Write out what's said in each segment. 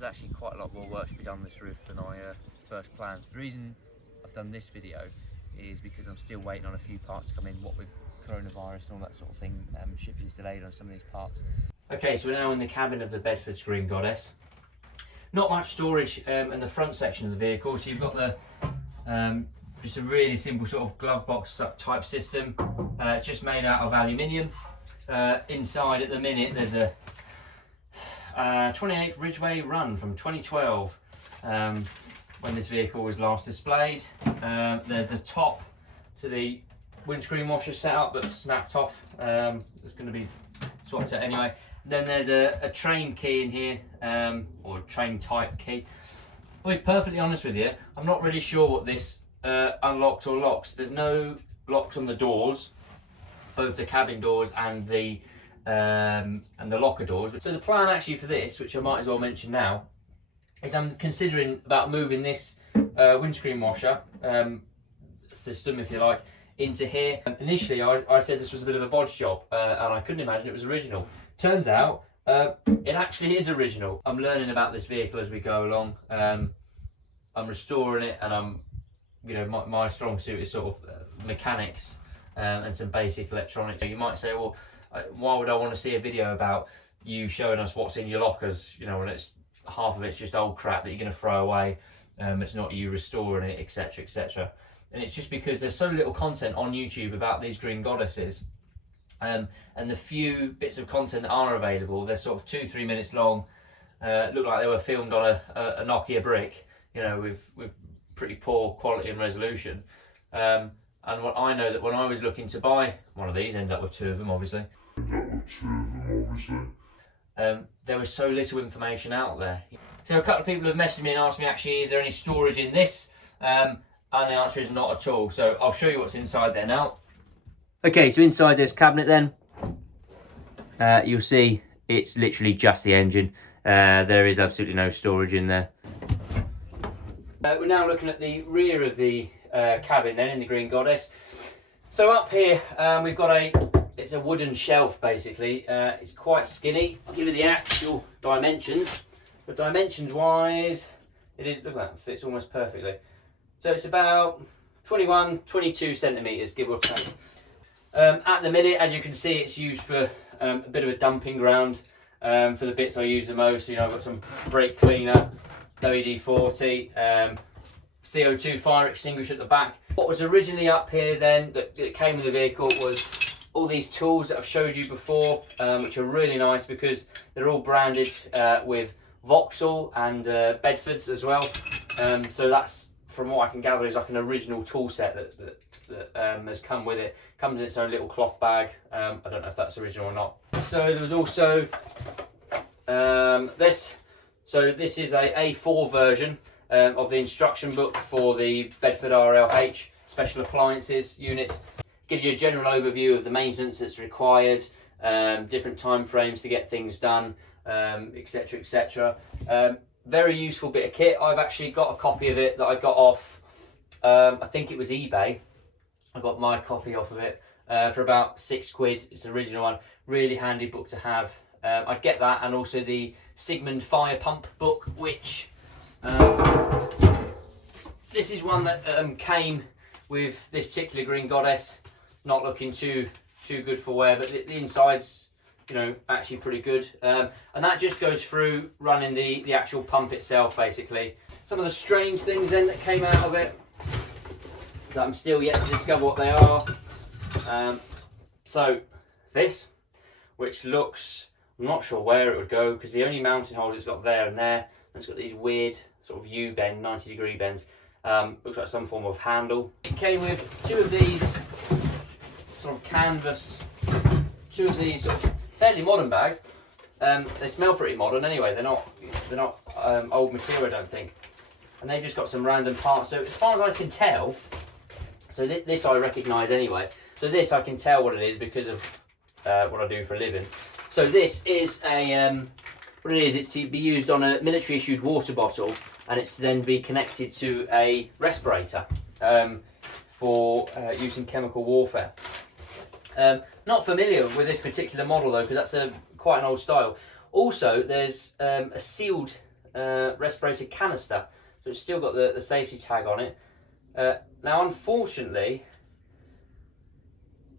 there's actually quite a lot more work to be done on this roof than I first planned. The reason I've done this video is because I'm still waiting on a few parts to come in, what with coronavirus and all that sort of thing. Shipping is delayed on some of these parts. Okay, so we're now in the cabin of the Bedfords Green Goddess. Not much storage in the front section of the vehicle, so you've got the just a really simple sort of glove box type system. It's just made out of aluminium. Inside at the minute there's a 28th Ridgeway run from 2012, when this vehicle was last displayed. There's the top to the windscreen washer setup that's snapped off. It's going to be swapped out anyway. Then there's a train key in here, or a train type key. I'll be perfectly honest with you, I'm not really sure what this unlocks or locks. There's no locks on the doors, both the cabin doors and the locker doors. So the plan actually for this, which I might as well mention now, is I'm considering about moving this windscreen washer system, if you like, into here. Initially I said this was a bit of a bodge job, and I couldn't imagine it was original. Turns out it actually is original. I'm learning about this vehicle as we go along. I'm restoring it, and I'm, you know, my strong suit is sort of mechanics and some basic electronics. You might say, well, why would I want to see a video about you showing us what's in your lockers, you know, when it's half of it's just old crap that you're going to throw away. It's not you restoring it, etc, etc. And it's just because there's so little content on YouTube about these green goddesses, and the few bits of content that are available, they're sort of 2-3 minutes long. Look like they were filmed on a Nokia brick, you know, with pretty poor quality and resolution. And what I know that when I was looking to buy one of these, end up with two of them obviously. There was so little information out there. So a couple of people have messaged me and asked me, actually, is there any storage in this? And the answer is not at all. So I'll show you what's inside there now. Okay, so inside this cabinet then, you'll see it's literally just the engine. There is absolutely no storage in there. We're now looking at the rear of the cabin then, in the Green Goddess. So up here we've got it's a wooden shelf basically. It's quite skinny. I'll give you the actual dimensions. But dimensions wise, it is, look at that, fits almost perfectly. So it's about 21-22 centimetres, give or take. At the minute, as you can see, it's used for a bit of a dumping ground for the bits I use the most. You know, I've got some brake cleaner, WD-40, CO2 fire extinguisher at the back. What was originally up here then that came with the vehicle was all these tools that I've showed you before, which are really nice because they're all branded with Vauxhall and Bedfords as well. So that's, from what I can gather, is like an original tool set that has come with it. Comes in its own little cloth bag. I don't know if that's original or not. So there was also this. So this is a A4 version of the instruction book for the Bedford RLH special appliances units. Gives you a general overview of the maintenance that's required, different time frames to get things done, etc, etc. Very useful bit of kit. I've actually got a copy of it that I got off, I think it was eBay. I got my copy off of it for about £6. It's the original one. Really handy book to have. I'd get that, and also the Sigmund fire pump book, which this is one that came with this particular Green Goddess. Not looking too good for wear, but the inside's, you know, actually pretty good. And that just goes through running the actual pump itself, basically. Some of the strange things then that came out of it that I'm still yet to discover what they are. So this, which looks, I'm not sure where it would go, because the only mounting holes it's got there and there, and it's got these weird sort of U-bend, 90-degree bends. Looks like some form of handle. It came with two of these sort of canvas, two of these sort of fairly modern bags. They smell pretty modern anyway. They're not old material, I don't think. And they've just got some random parts. So as far as I can tell, so this I recognise anyway. So this I can tell what it is because of what I do for a living. So this is a what it is. It's to be used on a military issued water bottle, and it's to then be connected to a respirator for use in chemical warfare. Not familiar with this particular model though, because that's quite an old style. Also, there's a sealed respirator canister, so it's still got the safety tag on it. Now unfortunately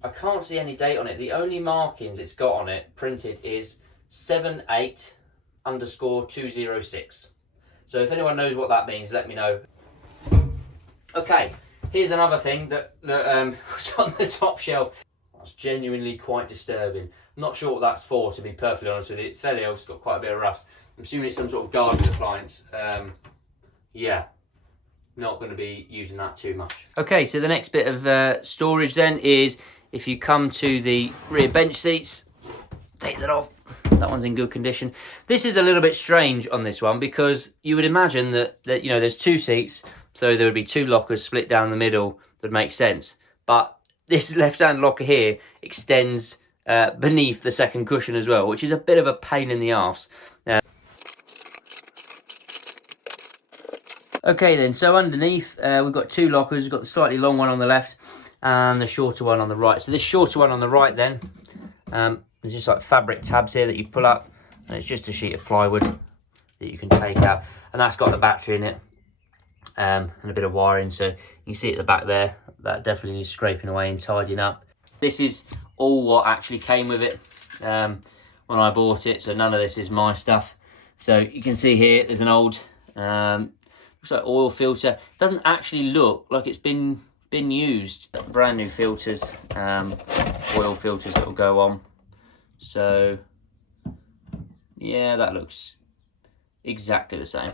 I can't see any date on it. The only markings it's got on it printed is 78_206. So if anyone knows what that means, let me know. Okay, here's another thing that was on the top shelf. That's genuinely quite disturbing. I'm not sure what that's for, to be perfectly honest with you. It's fairly old, it's got quite a bit of rust. I'm assuming it's some sort of gardening appliance. Yeah, not going to be using that too much. Okay, so the next bit of storage then is, if you come to the rear bench seats, take that off. That one's in good condition. This is a little bit strange on this one, because you would imagine that you know, there's 2 seats, so there would be 2 lockers split down the middle. That would make sense. But this left-hand locker here extends beneath the second cushion as well, which is a bit of a pain in the arse. Okay then, so underneath we've got 2 lockers. We've got the slightly long one on the left and the shorter one on the right. So this shorter one on the right then, there's just like fabric tabs here that you pull up, and it's just a sheet of plywood that you can take out, and that's got a battery in it and a bit of wiring. So you can see at the back there, that definitely needs scraping away and tidying up. This is all what actually came with it when I bought it, so none of this is my stuff. So you can see here there's an old looks like oil filter. Doesn't actually look like it's been used. Brand new filters, oil filters that will go on. So yeah, that looks exactly the same.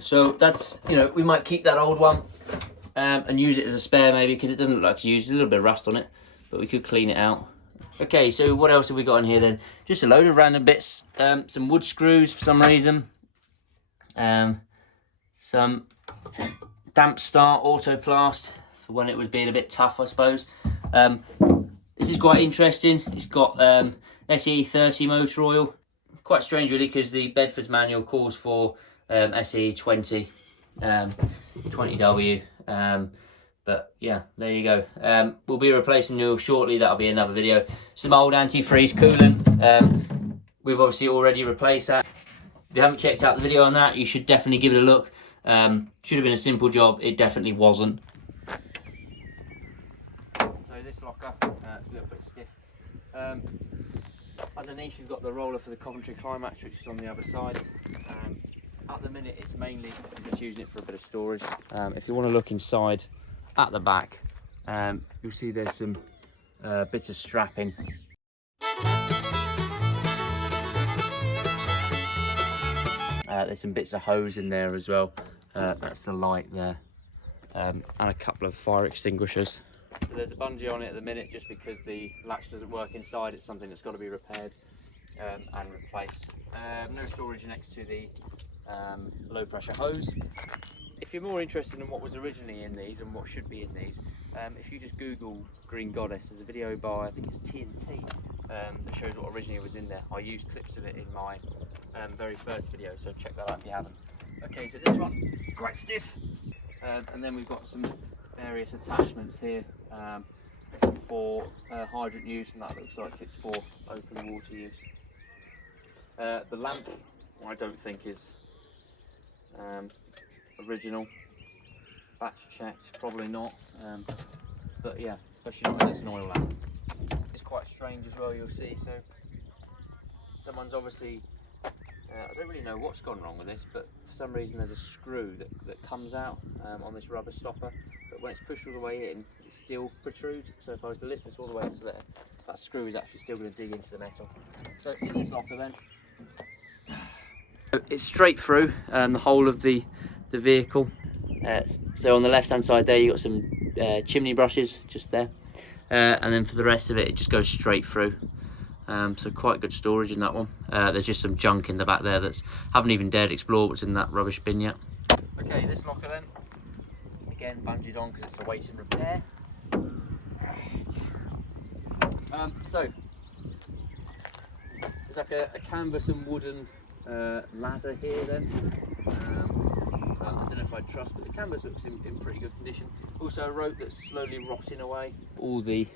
So that's, you know, we might keep that old one and use it as a spare maybe, because it doesn't look like it's used. There's a little bit of rust on it, but we could clean it out. Okay, so what else have we got in here then? Just a load of random bits. Some wood screws for some reason. Some damp start autoplast for when it was being a bit tough, I suppose. This is quite interesting. It's got SE30 motor oil. Quite strange really, because the Bedfords manual calls for SE20 20W. But yeah, there you go. We'll be replacing the oil shortly. That'll be another video. Some old antifreeze coolant. We've obviously already replaced that. If you haven't checked out the video on that, you should definitely give it a look. Should have been a simple job. It definitely wasn't. So this locker, it's a little bit stiff. Underneath you've got the roller for the Coventry Climax, which is on the other side. At the minute it's mainly just using it for a bit of storage. If you want to look inside at the back, you'll see there's some bits of strapping. There's some bits of hose in there as well. That's the light there, and a couple of fire extinguishers. So there's a bungee on it at the minute, just because the latch doesn't work inside. It's something that's got to be repaired and replaced. No storage next to the low pressure hose. If you're more interested in what was originally in these and what should be in these, if you just Google Green Goddess, there's a video by, I think it's TNT, that shows what originally was in there. I used clips of it in my very first video, so check that out if you haven't. Okay, so this one, quite stiff. And then we've got some various attachments here for hydrant use, and that looks like it's for open water use. The lamp, I don't think is original. Batch checked, probably not. But yeah, especially not when it's an oil lamp. It's quite strange as well, you'll see. So someone's obviously, I don't really know what's gone wrong with this, but for some reason there's a screw that comes out on this rubber stopper, but when it's pushed all the way in, it still protrudes. So if I was to lift this all the way up to there, that screw is actually still going to dig into the metal. So in this locker then, it's straight through the whole of the vehicle. So on the left hand side there, you've got some chimney brushes just there, and then for the rest of it, it just goes straight through. So quite good storage in that one. There's just some junk in the back there that's haven't even dared explore what's in that rubbish bin yet. Okay, this locker then, again bungeed on because it's awaiting repair. So there's like a canvas and wooden ladder here then. I don't know if I trust, but the canvas looks in pretty good condition. Also a rope that's slowly rotting away. All the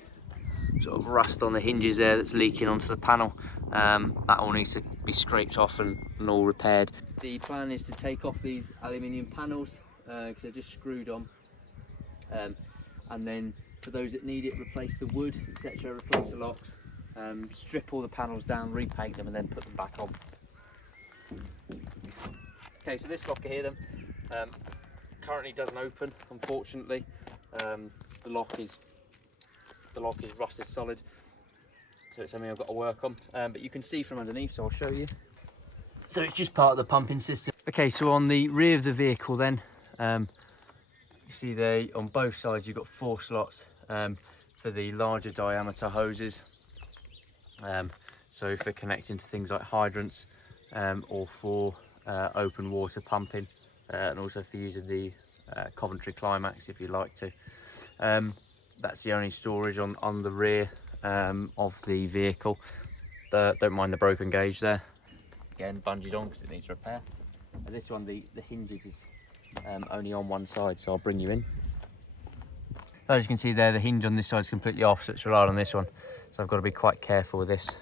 sort of rust on the hinges there that's leaking onto the panel. That all needs to be scraped off and all repaired. The plan is to take off these aluminium panels because they're just screwed on, and then for those that need it, replace the wood, etc., replace the locks, strip all the panels down, repaint them, and then put them back on. Okay, so this locker here then currently doesn't open, unfortunately. The lock is rusted solid, so it's something I've got to work on, but you can see from underneath, so I'll show you. So it's just part of the pumping system. Okay, so on the rear of the vehicle then, you see there on both sides you've got 4 slots for the larger diameter hoses, so for connecting to things like hydrants, or for open water pumping, and also for using the Coventry Climax if you like to. That's the only storage on the rear of the vehicle. Don't mind the broken gauge there. Again, bungeed on because it needs repair. And this one, the hinges is only on one side, so I'll bring you in. As you can see there, the hinge on this side is completely off, so it's relied on this one. So I've got to be quite careful with this.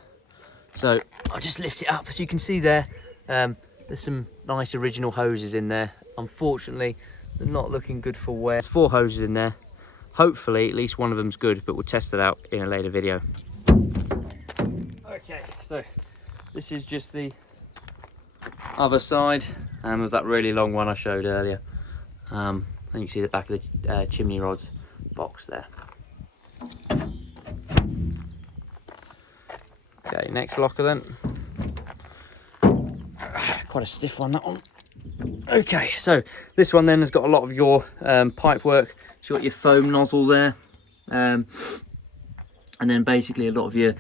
So I'll just lift it up. As you can see there, there's some nice original hoses in there. Unfortunately, they're not looking good for wear. There's 4 hoses in there. Hopefully, at least one of them's good, but we'll test it out in a later video. Okay, so this is just the other side of that really long one I showed earlier. And you can see the back of the chimney rods box there. Okay, next locker then. Quite a stiff one, that one. Okay, so this one then has got a lot of your pipe work. So you've got your foam nozzle there, and then basically a lot of your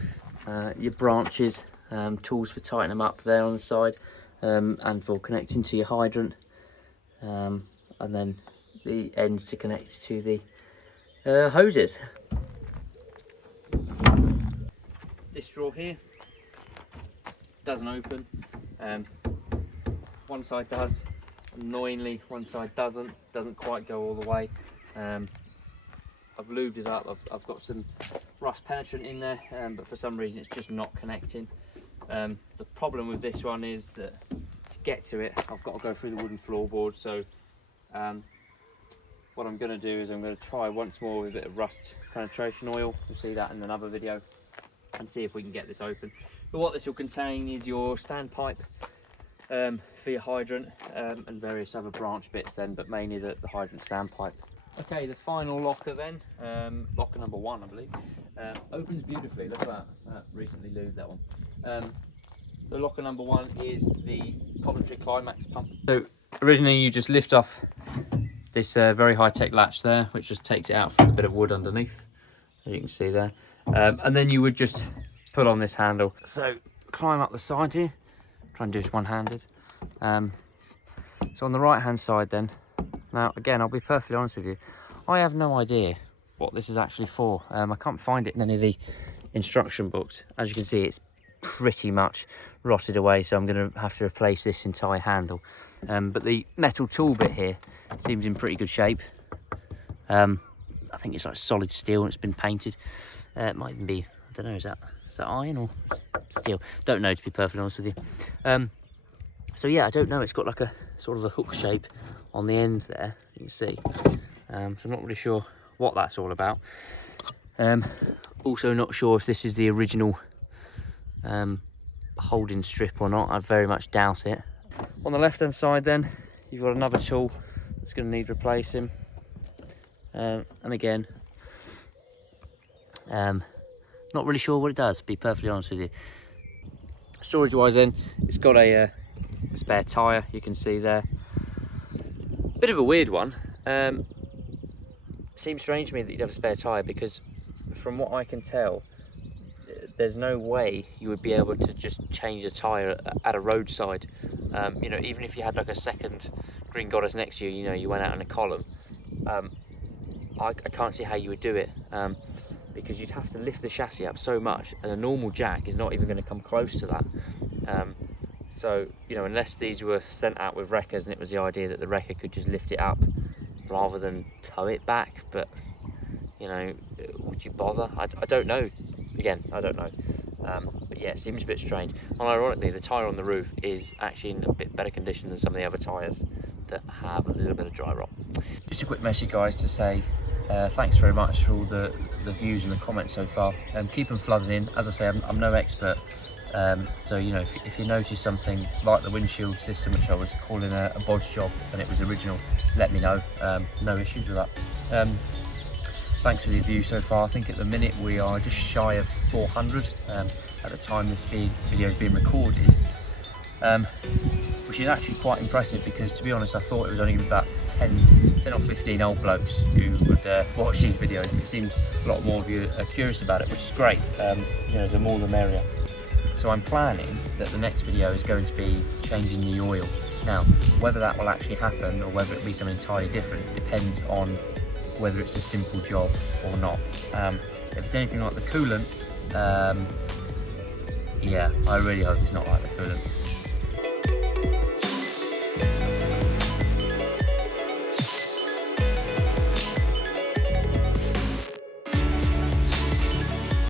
branches, tools for tightening them up there on the side, and for connecting to your hydrant, and then the ends to connect to the hoses. This drawer here doesn't open. One side does, annoyingly one side doesn't quite go all the way. I've lubed it up, I've got some rust penetrant in there, but for some reason it's just not connecting. The problem with this one is that to get to it I've got to go through the wooden floorboard, so what I'm going to do is I'm going to try once more with a bit of rust penetration oil. You'll see that in another video, and see if we can get this open. But what this will contain is your standpipe for your hydrant, and various other branch bits then, but mainly the hydrant standpipe. Okay, the final locker then, locker number 1 I believe, opens beautifully. Look at that, recently lubed that one. So locker number 1 is the Coventry Climax pump. So originally you just lift off this very high-tech latch there, which just takes it out from the bit of wood underneath, as you can see there, and then you would just put on this handle. So climb up the side here, try and do this one-handed. So on the right hand side then, now again I'll be perfectly honest with you, I have no idea what this is actually for. I can't find it in any of the instruction books. As you can see, it's pretty much rotted away, so I'm going to have to replace this entire handle. But the metal tool bit here seems in pretty good shape. I think it's like solid steel and it's been painted. It might even be, I don't know, is that iron or steel? Don't know, to be perfectly honest with you. So yeah, I don't know, it's got like a sort of a hook shape on the end there, you can see. So I'm not really sure what that's all about. Also not sure if this is the original holding strip or not. I very much doubt it. On the left hand side then, you've got another tool that's going to need replacing. And again, not really sure what it does, to be perfectly honest with you. Storage wise then, it's got a spare tyre, you can see there. Bit of a weird one. Seems strange to me that you'd have a spare tyre, because from what I can tell, there's no way you would be able to just change a tyre at a roadside. You know, even if you had like a second Green Goddess next to you, you know, you went out in a column, I can't see how you would do it, because you'd have to lift the chassis up so much, and a normal jack is not even going to come close to that. So, you know, unless these were sent out with wreckers and it was the idea that the wrecker could just lift it up rather than tow it back, but you know, would you bother? I don't know. Again, I don't know. But yeah, it seems a bit strange. And ironically, the tyre on the roof is actually in a bit better condition than some of the other tyres that have a little bit of dry rot. Just a quick message, guys, to say thanks very much for all the views and the comments so far. Keep them flooding in. As I say, I'm no expert. So, you know, if you notice something like the windshield system, which I was calling a bodge job and it was original, let me know. No issues with that. Thanks for the views so far. I think at the minute we are just shy of 400 at the time this video is being recorded, which is actually quite impressive, because to be honest, I thought it was only about 10 or 15 old blokes who would watch these videos. It seems a lot more of you are curious about it, which is great. You know, the more the merrier. So I'm planning that the next video is going to be changing the oil. Now, whether that will actually happen or whether it be something entirely different depends on whether it's a simple job or not. If it's anything like the coolant, yeah, I really hope it's not like the coolant.